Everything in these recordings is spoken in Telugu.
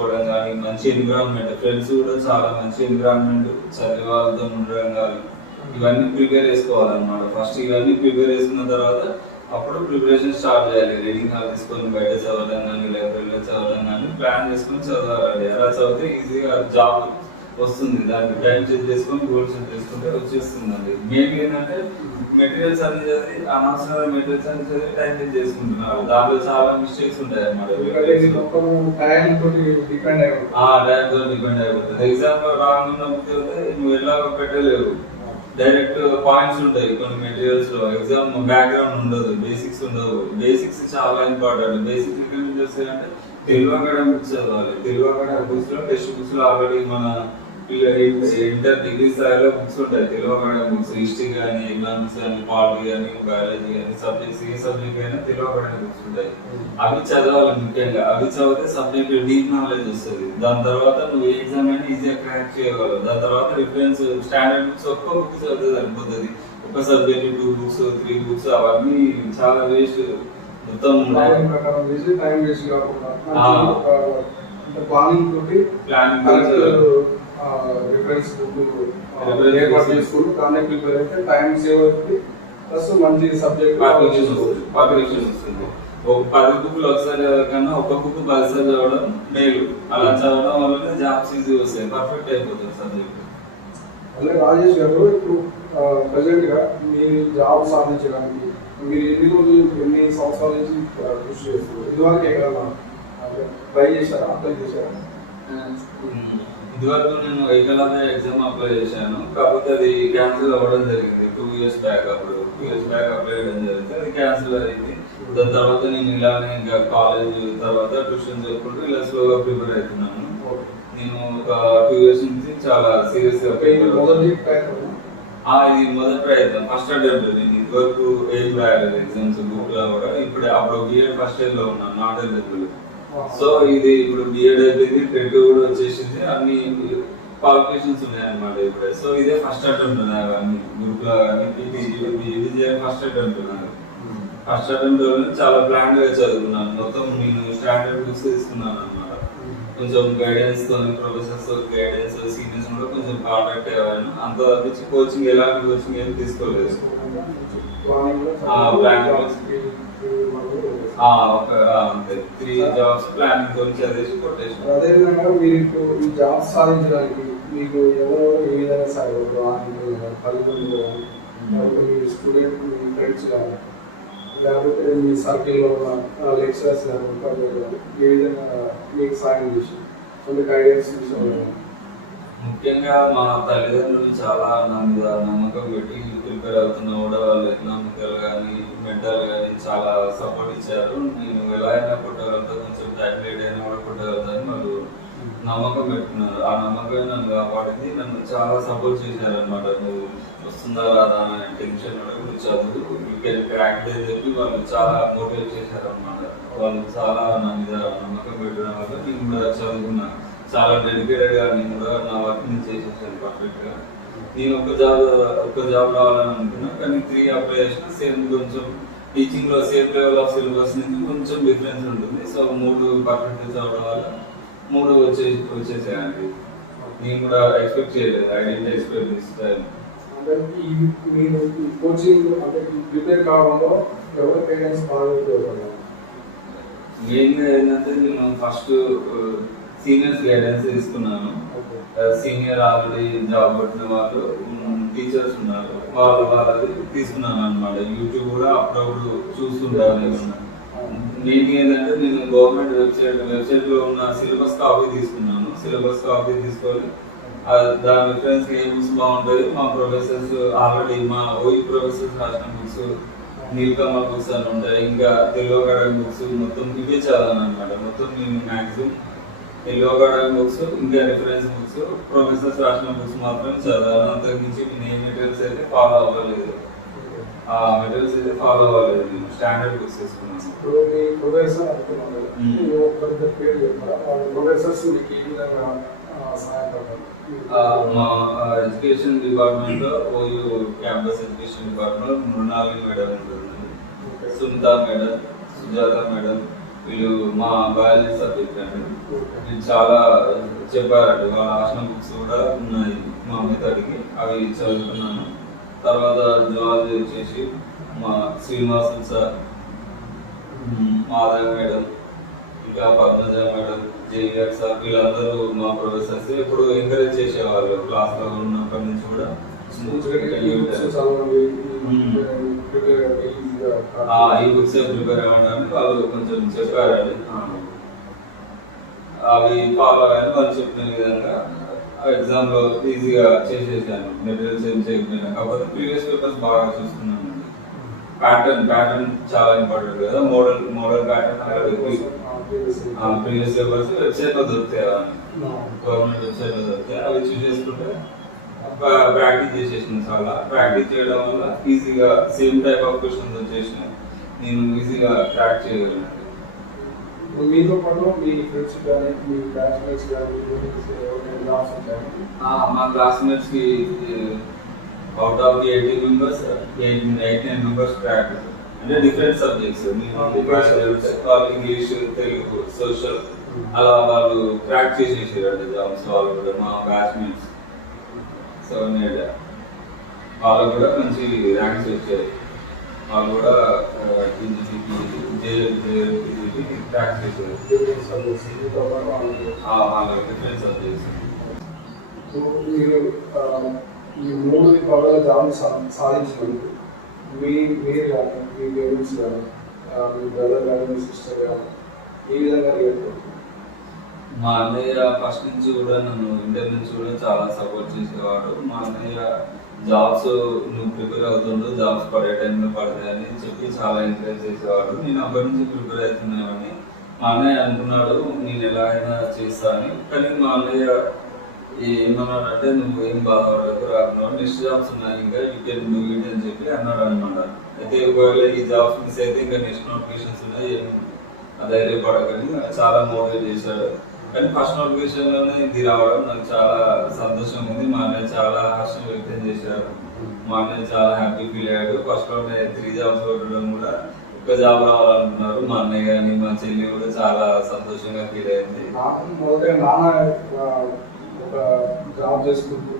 చేసుకోవడం కానీ మంచి ఎన్విరాన్మెంట్ ఫ్రెండ్స్ కూడా చాలా మంచి ఎన్విరాన్మెంట్ చదివే వాళ్ళతో ఉండడం కానీ ఇవన్నీ ప్రిపేర్ చేసుకోవాలన్నమాట. ఫస్ట్ ఇవన్నీ ప్రిపేర్ చేసుకున్న తర్వాత అప్పుడు ప్రిపరేషన్ స్టార్ట్ చేయాలి. రీడింగ్ హాల్ తీసుకొని బయట చదవడం కానీ లైబ్రరీలో చదవడం కానీ ప్లాన్ చేసుకొని చదవాలి అలా చదివితే ఈజీగా జాబ్ వస్తుంది. దానికి టైం చెక్ చేసుకొని గోల్ సెట్ చేసుకుంటే వచ్చేస్తుందండి. మెయిన్ ఏంటంటే మెటీరియల్స్ అన్ని చదివి అనవసరమైన మెటీరియల్స్ అన్ని చదివి టైం చెక్ చేసుకుంటున్నారు. దాంట్లో చాలా మిస్టేక్స్ ఉంటాయి అన్నమాట. టైం తో డిపెండ్ అయిపోతుంది ఎగ్జామ్ రాంగ్ ఉన్నప్పుడు నువ్వు ఎలాగో పెట్టలేవు. డైరెక్ట్ పాయింట్స్ ఉంటాయి కొన్ని మెటీరియల్స్లో. ఎగ్జామ్ బ్యాక్గ్రౌండ్ ఉండదు. బేసిక్స్ ఉండదు బేసిక్స్ చాలా ఇంపార్టెంట్ బేసిక్స్ నుంచి వస్తాయంటే తెలుగు బుక్స్ చదవాలి తెలుగు అకాడమిక్ బుక్స్లో టెక్స్ట్ బుక్స్లో ఆల్రెడీ మన ఇంటర్ డిగ్రీ స్థాయిలో బుక్స్ ఉంటాయి. తెలుగు బుక్స్ హిస్టరీ కానీ ఎకనామిక్స్ కానీ పాలిటీ కానీ బయాలజీ కానీ సబ్జెక్ట్స్ ఏ సబ్జెక్ట్ అయినా తెలుగు బుక్స్ ఉంటాయి. అవి చదవాలి ముఖ్యంగా. అవి చదివితే సబ్జెక్ట్ డీప్ నాలెడ్జ్ వస్తుంది. దాని తర్వాత నువ్వు ఏ ఎగ్జామ్ అయినా ఈజీగా క్రాక్ చేయగలవు. దాని తర్వాత రిఫరెన్స్ స్టాండర్డ్ బుక్స్ ఒక్క బుక్ చదివితే సరిపోతుంది ఒక subject two books three books అవన్నీ చాలా వేస్ట్ మొత్తం ప్లానింగ్ ప్రకారం చేసి టైం వేస్ట్ కాకుండా. ఆ. మంచి ఒక అంటే ప్లానింగ్ తోటి. ప్లానింగ్ రిఫరెన్స్ బుక్ Reference ఏర్పాటు books. చేసుకుంటూ దాన్ని ప్రిపేర్ అయితే టైం సేవ్ అవుతుంది. ప్లస్ మంచి సబ్జెక్ట్ పబ్లికేషన్ వస్తుంది. పబ్లికేషన్ వస్తుంది. ఒక పది బుక్లు ఒకసారి కన్నా ఒక బుక్ పదిసారి చదవడం మేలు. అలా చదవడం వల్ల జాబ్స్ ఈజీ వస్తాయి. పర్ఫెక్ట్ అయిపోతుంది సబ్జెక్ట్ అలాగే రాజేష్ గారు ఇప్పుడు ప్రజెంట్గా మీరు జాబ్ సాధించడానికి మీరు ఎన్ని రోజులు ఎన్ని సంవత్సరాల నుంచి కృషి చేస్తున్నారు? ఇదివరకు ఎక్కడన్నా ట్రై చేశారా? అప్లై చేశారా? ఇదివరకు నేను ఏకలవ్య ఎగ్జామ్ అప్లై చేశాను. కాకపోతే అది క్యాన్సిల్ అవ్వడం జరిగింది. టూ ఇయర్స్ బ్యాక్ అప్పుడు. టూ ఇయర్స్ బ్యాక్ అప్లై చేయడం జరిగింది. అది క్యాన్సిల్ అయింది. దాని తర్వాత నేను ఇలానే ఇంకా కాలేజ్ తర్వాత ట్యూషన్ చెప్పుకుంటూ ఇలా స్లోగా ప్రిపేర్ అవుతున్నాను. నేను ఒక టూ ఇయర్స్ నుంచి చాలా సీరియస్గా ఓకే, ఇది మొదటి ప్రయత్నం ఆ, ఇది మొదటి ప్రయత్నం. First attempt. నేను ఇదివరకు ఏం రాయలేదు ఎగ్జామ్స్ బుక్లో కూడా ఇప్పుడు అప్పుడు బిఎడ్ ఫస్ట్ ఇయర్లో ఉన్నాను నాట్ ఎలిజిబుల్ సో ఇది ఇప్పుడు బిఎడ్ అయిపోయింది టెట్ కూడా వచ్చేసింది అన్ని క్వాలిఫికేషన్స్ ఉన్నాయన్నమాట ఇప్పుడు. సో ఇదే ఫస్ట్ అటెంప్ట్ నాకు అన్ని గ్రూప్లో కానీ ఫస్ట్ అటెంప్ట్ నాకు ఫస్ట్ అటెంప్ట్ చాలా ప్లాన్గా చదువుకున్నాను. మొత్తం నేను స్టాండర్డ్ బుక్స్ తీసుకున్నాను అన్నమాట. కొంచెం గైడెన్స్తో ప్రొఫెసర్స్తో గైడెన్స్ సీనియర్స్ కూడా కొంచెం కాంటాక్ట్ అయ్యాను అంత తప్పించి కోచింగ్ ఎలాంటి కోచింగ్ ఏం తీసుకోలేదు. త్రీ జాబ్స్ ప్లానింగ్తో చదివేసి కొట్టేసాను అదేవిధంగా మీరు ఇప్పుడు ఈ జాబ్ సాధించడానికి మీకు ఎవరెవరు ఏ విధంగా సహాయపడరు ఆర్థికంగా కానీ, తల్లిదండ్రులు కానీ, లేకపోతే మీ స్టూడెంట్ మీ ఫ్రెండ్స్ కానీ లేకపోతే మీ సర్కిల్లో ఉన్న లెక్చరర్స్ కానీ ఉపాధ్యాయులు కానీ ఏ విధంగా మీకు సాయం చేసి కొన్ని గైడెన్స్ విషయంలో కానీ. ముఖ్యంగా మా తల్లిదండ్రులు చాలా నా మీద నమ్మకం పెట్టి ప్రిపేర్ అవుతున్నా కూడా వాళ్ళు ఎకనామికల్ కానీ మెంటల్ కానీ చాలా సపోర్ట్ ఇచ్చారు. నేను ఎలా అయినా కొట్టగలుగుతా కొంచెం టైట్లైట్ అయినా కూడా కొట్టగలుగుతాను వాళ్ళు నమ్మకం పెట్టుకున్నారు. ఆ నమ్మకం నన్ను కాపాడింది. నన్ను చాలా సపోర్ట్ చేశారు అనమాట నువ్వు వస్తుందా రాదా అనే టెన్షన్ కూడా నువ్వు చదువు వీకెండ్ క్రాక్ అని చెప్పి వాళ్ళు చాలా మోటివేట్ చేశారు అనమాట వాళ్ళు చాలా నా మీద నమ్మకం పెట్టడం వల్ల నేను కూడా చదువుకున్నాను చాలా డెడికేటెడ్గా నేను కూడా నా వర్క్ని చేసేసాను పర్ఫెక్ట్గా నేను ఒక జాబ్ ఒక జాబ్ రావాలని అనుకున్నా కానీ త్రీ అప్లై చేసిన సేమ్ కొంచెం టీచింగ్లో సేమ్ లెవెల్ ఆఫ్ సిలబస్ నుంచి కొంచెం డిఫరెన్స్ ఉంటుంది. సో మూడు పర్ఫెక్ట్ చదవడం వల్ల మూడు వచ్చే వచ్చేసాయండి నేను కూడా ఎక్స్పెక్ట్ చేయలేదు I didn't expect this time మీరు కోచింగ్ అంటే ప్రిపేర్ కావడంలో ఎవరి పేరెంట్స్ బాగా మెయిన్గా ఏంటంటే నేను ఫస్ట్ సీనియర్స్ గైడెన్స్ తీసుకున్నాను. సీనియర్ ఆల్రెడీ జాబ్ కొట్టిన వాళ్ళు టీచర్స్ ఉన్నారు. వాళ్ళు వాళ్ళది తీసుకున్నాను అనమాట యూట్యూబ్ కూడా అప్పుడప్పుడు చూస్తుంటాను. నేను. ఏంటంటే నేను గవర్నమెంట్ వెబ్సైట్ వెబ్సైట్లో ఉన్న సిలబస్ కాపీ తీసుకున్నాను. సిలబస్ కాపీ తీసుకొని దాని రిఫరెన్స్ ఏ బుక్స్ బాగుంటాయి మా ప్రొఫెసర్స్ ఆల్రెడీ మా ఓయి ప్రొఫెసర్స్ రాసిన బుక్స్ నీలకమల బుక్స్ అని ఉంటాయి. ఇంకా తెలుగు అకాడమీ బుక్స్ మొత్తం ఇవే చదివాను అనమాట మొత్తం నేను మ్యాక్సిమం అకాడమీ బుక్స్ ఇంకా రిఫరెన్స్ బుక్స్ ప్రొఫెసర్స్ రాసిన బుక్స్ మాత్రం చదివాను అంతకుమించి నేను ఏ మెటీరియల్స్ అయితే ఫాలో అవ్వలేదు. ఆ మెటీరియల్స్ అయితే ఫాలో అవ్వలేదు. నేను స్టాండర్డ్ బుక్స్ తీసుకున్నాను. ఇప్పుడు మీ ప్రొఫెసర్. మీ ఒక్కరి పేరు చెప్పారా? వాళ్ళ ప్రొఫెసర్స్ మీకు ఏ విధంగా ఆ, సహాయపడ్డారు ఆ, మా education department OU campus education department Mrunali madam ఉంటుంది సునీత మేడం సుజాత మేడం వీళ్ళు మా బయాలజీ సబ్జెక్ట్ అండి వీళ్ళు చాలా చెప్పారండి వాళ్ళ రాసిన బుక్స్ కూడా ఉన్నాయి మా మెథడ్కి అవి చదువుకున్నాను తర్వాత జువాలజీ వచ్చేసి మా శ్రీనివాసన్ సార్ మ్, మాధవ్ మేడం ఇంకా పద్మజ మేడం జేవిఆర్ సార్ వీళ్ళందరూ మా ప్రొఫెసర్స్ ఎప్పుడు ఎంకరేజ్ చేసేవాళ్ళు క్లాస్లో ఉన్నప్పటి నుంచి కూడా ఈ బుక్స్ ప్రిపేర్ అవ్వడానికి వాళ్ళు కొంచెం చెప్పారండి ఆ. అవి ఫాలో అయ్యాను వాళ్ళు చెప్పిన విధంగా ఎగ్జామ్లో ఈజీగా చేసేసాను. మెటీరియల్స్ ఏం చేయకపోయినా. కాకపోతే ప్రీవియస్ పేపర్స్ బాగా చూసుకున్నాను. ప్యాటర్న్ ప్యాటర్న్ చాలా ఇంపార్టెంట్ కదా. Model model pattern previous papers వెబ్సైట్లో దొరుకుతాయి? గవర్నమెంట్ వెబ్సైట్లో దొరుకుతాయి? అవి చూస్ చేసుకుంటే ప్రాక్టీస్ చేసేసిన చాలా. ప్రాక్టీస్ చేయడం వల్ల ఈజీగా సేమ్ టైప్ ఆఫ్ క్వశ్చన్స్ వచ్చేసిన నేను ఈజీగా క్రాక్ చేయగలను. మీతో పాటు మీ ఫ్రెండ్స్ కానీ మీ క్లాస్మేట్స్ కానీ మా out of eighty members eight eight nine members crack అంటే different subjects English Telugu social అలా వాళ్ళు క్రాక్ చేసేసారు జాబ్స్ వాళ్ళు కూడా మా బ్యాచ్మేట్స్ సెవెన్ ఎయిట్. వాళ్ళకు కూడా మంచి ర్యాంక్స్ వచ్చాయి. వాళ్ళు కూడా టీజీపీకి జేఎల్పీకి చేశారు సబ్జెక్ట్స్ మీతో ఆ, సబ్జెక్ట్స్ సో మీరు ఈ మూడు పదాల జాబ్ సాధించినందుకు మీ మీరు కానీ మీ పేరెంట్స్ కానీ మీ బ్రదర్ కానీ మీ సిస్టర్ కానీ ఏ విధంగా మా అన్నయ్య ఫస్ట్ నుంచి కూడా నన్ను ఇంటర్ నుంచి కూడా చాలా సపోర్ట్ చేసేవాడు. మా అన్నయ్య జాబ్స్ నువ్వు ప్రిపేర్ అవుతుండు జాబ్స్ పడే టైంలో పడతాయని చెప్పి చాలా ఎంకరేజ్ చేసేవాడు. నేను అప్పటి నుంచి ప్రిపేర్ అవుతున్నామని మా అన్నయ్య అనుకున్నాడు నేను ఎలా అయినా చేస్తాను కానీ మా అన్నయ్య ఏమన్నాడంటే నువ్వు ఏం బాధపడకు రాకున్నావు నెక్స్ట్ జాబ్స్ ఉన్నాయి ఇంకా యూ కెన్ డూ ఇట్ అని చెప్పి అన్నాడు అనమాట అయితే ఒకవేళ ఈ జాబ్స్ మిస్ అయితే ఇంకా నెక్స్ట్ నోటిఫికేషన్స్ ఉన్నాయి ఏం ధైర్యపడకని చాలా మోటివేట్ చేశాడు. కానీ ఫస్ట్ నోటిఫికేషన్లోనే ఇది రావడం నాకు చాలా సంతోషం ఉంది. మా అన్నయ్య చాలా హర్షం వ్యక్తం చేశాడు మా అన్నయ్య చాలా హ్యాపీ ఫీల్ అయ్యాడు. ఫస్ట్లోనే త్రీ జాబ్స్ కొట్టడం కూడా ఒక జాబ్ రావాలనుకున్నారు. మా అన్నయ్య కానీ మా చెల్లి కూడా చాలా సంతోషంగా ఫీల్ అయింది. నాన్న ఒక జాబ్ చేసుకుంటూ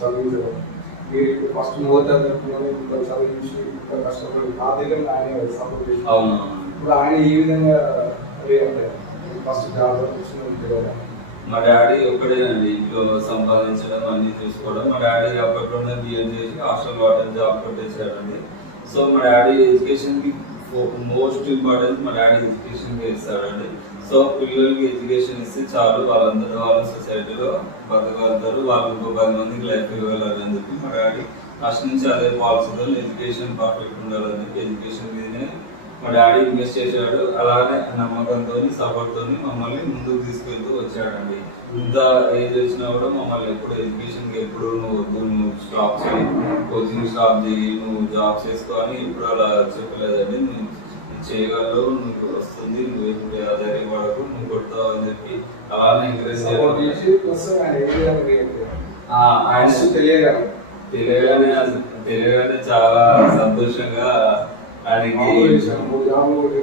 చదివించడం మీరు ఫస్ట్ ఇంత చదివించి కష్టపడి ఆర్థికంగా ఆయన సపోర్ట్ చేసి ఇప్పుడు ఆయన ఈ విధంగా ఫస్ట్ జాబ్ మా డాడీ ఒక్కడేనండి ఇంట్లో సంపాదించడం అన్ని చూసుకోవడం. మా డాడీ అప్పట్లోనే బిఎం చేసి హాస్టల్ వాటర్ జాబ్ కొట్టేసాడండి సో మా డాడీ ఎడ్యుకేషన్కి మోస్ట్ ఇంపార్టెన్స్ మా డాడీ ఎడ్యుకేషన్కి ఇస్తాడండి సో పిల్లలకి ఎడ్యుకేషన్ ఇస్తే చాలు వాళ్ళందరూ వాళ్ళ సొసైటీలో బతకగలుగుతారు వాళ్ళు ఇంకో పది మందికి లైఫ్ ఇవ్వగలరు అని చెప్పి మా డాడీ ఫస్ట్ నుంచి అదే పాలసీలో ఎడ్యుకేషన్ పర్ఫెక్ట్ ఉండాలని చెప్పి ఎడ్యుకేషన్ మీదనే మా డాడీ ఇన్వెస్ట్ చేశాడు. అలానే నమ్మకంతో సపోర్ట్ తోని మమ్మల్ని ముందుకు తీసుకెళ్తూ వచ్చాడండి. ఇంత ఏజ్ వచ్చినా కూడా మమ్మల్ని ఎప్పుడు ఎడ్యుకేషన్కి ఎప్పుడు నువ్వు వద్దు నువ్వు స్టాప్ చేయి. కోచింగ్ స్టాప్ చేయి నువ్వు జాబ్ చేసుకో అని ఎప్పుడు అలా చెప్పలేదండి. నువ్వు చేయగలవు నీకు వస్తుంది. నువ్వు ఎప్పుడు ధైర్యపడకు నువ్వు కొడతావు అని చెప్పి అలానే ఎంకరేజ్ ఆయన తెలియగానే తెలియగానే తెలియగానే చాలా సంతోషంగా ఆయనకి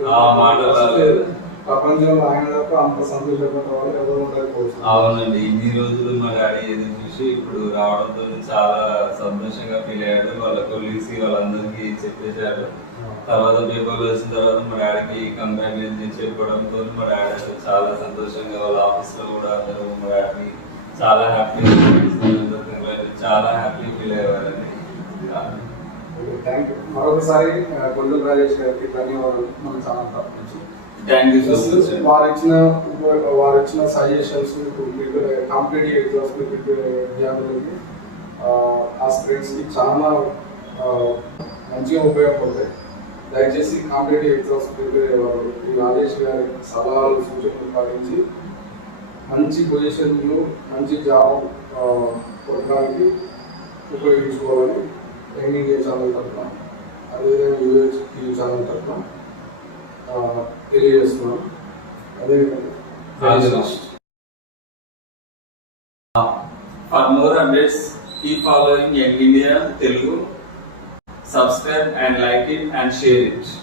ఆ. ప్రపంచంలో ఆయన తప్ప అంత సంతోషపడ్డ వాళ్ళు ఎవరు ఉండకపోవచ్చు అవునండి ఇన్ని రోజులు మా డాడీ ఎదురు చూసి ఇప్పుడు రావడంతో చాలా సంతోషంగా ఫీల్ అయ్యాడు. వాళ్ళ కొలీగ్స్ వాళ్ళందరికీ చెప్పేశాడు తర్వాత పేపర్లు వచ్చిన తర్వాత మా డాడీకి కంగ్రాచులేషన్ చెప్పడంతో మా డాడీ అసలు చాలా సంతోషంగా వాళ్ళ ఆఫీస్లో కూడా అందరూ మా డాడీ చాలా హ్యాపీ చాలా హ్యాపీ ఫీల్ అయ్యేవారండి. థ్యాంక్ యూ మరొకసారి ఆ, కొండల రాజేష్ గారికి ధన్యవాదాలు. మన ఛానల్ తరఫు నుంచి థ్యాంక్ యూ వారు ఇచ్చిన వారు ఇచ్చిన సజెషన్స్ కాంపిటేటివ్ ఎగ్జామ్స్ ప్రిపేర్ విద్యార్థులకి ఆస్పిరెంట్స్కి చాలా ఆ, మంచిగా ఉపయోగపడతాయి. దయచేసి కాంపిటేటివ్ ఎగ్జామ్స్ ప్రిపేర్ అయ్యేవారు. ఈ రాజేష్ గారి సలహాలు సూచనలు పాటించి మంచి పొజిషన్లు మంచి జాబ్ ఆ, కొట్టడానికి ఉపయోగించుకోవాలని ట్రైనింగ్ ఛానల్ తరఫున అదేవిధంగా యూఎస్ టీవీ ఛానల్ తరఫున తెలియజేస్తున్నాను అదేవిధంగా for more updates keep following young India Telugu subscribe and like it and share it.